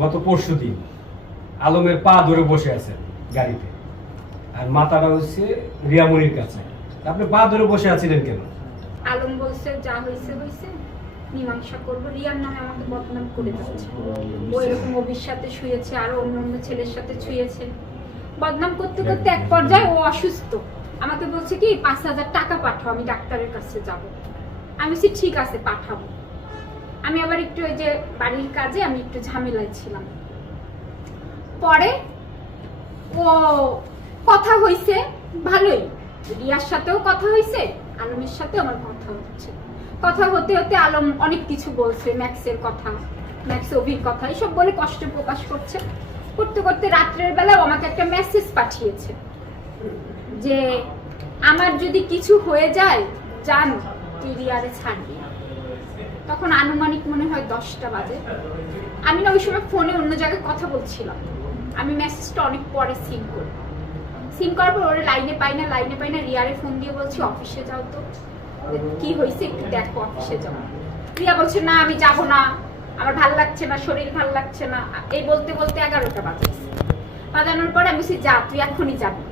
গত পরশু দিন আলমের পা ধরে বসে আছেন গাড়িতে। আর মাথাটা হচ্ছে রিয়ামনির কাছে। আপনি পা ধরে বসে আছিলেন কেন? আলম বলছে, যা হয়েছে হয়েছে। মীমাংসা করব। রিয়ার নামে আমাকে বদনাম করে যাচ্ছে ও এরকম অভির সাথে শুয়েছে, আরও অন্য অন্য ছেলের সাথে শুয়েছে বদনাম করতে করতে এক পর্যায়ে ও অসুস্থ। আমাকে বলছে কি, পাঁচ হাজার টাকা পাঠাও, আমি ডাক্তারের কাছে যাব। আমি বলছি, ঠিক আছে, পাঠাবো। আমি আবার একটু ওই যে বাড়ির কাজে আমি একটু ঝামেলায় ছিলাম। পরে ও কথা হইছে, ভালোই। রিয়ার সাথেও কথা হইছে, আলমের সাথে আমার কথা হচ্ছে। কথা হতে হতে আলম অনেক কিছু বলছে, ম্যাক্সের কথা, ম্যাক্স অভির কথা, এসব বলে কষ্ট প্রকাশ করছে। করতে করতে রাত্রের বেলা আমাকে একটা মেসেজ পাঠিয়েছে যে, আমার যদি কিছু হয়ে যায়, জান তুই রিয়ারে ছাড়বি। তখন আনুমানিক মনে হয় দশটা বাজে। আমি না ওই সময় ফোনে অন্য জায়গায় কথা বলছিলাম। আমি মেসেজটা অনেক পরে সিন করি। সিন করার পর ওরা লাইনে পাই না লাইনে পাই না, রিয়ারে ফোন দিয়ে বলছি, অফিসে যাও তো। কি হয়েছে? একটু দেখো, অফিসে যাও। রিয়া বলছে, না, আমি যাব না। আমার ভালো লাগছে না, শরীর ভালো লাগছে না। এই বলতে বলতে এগারোটা বাজে। বাজানোর পরে আমি বলছি, যা, তুই এখনই যাবি।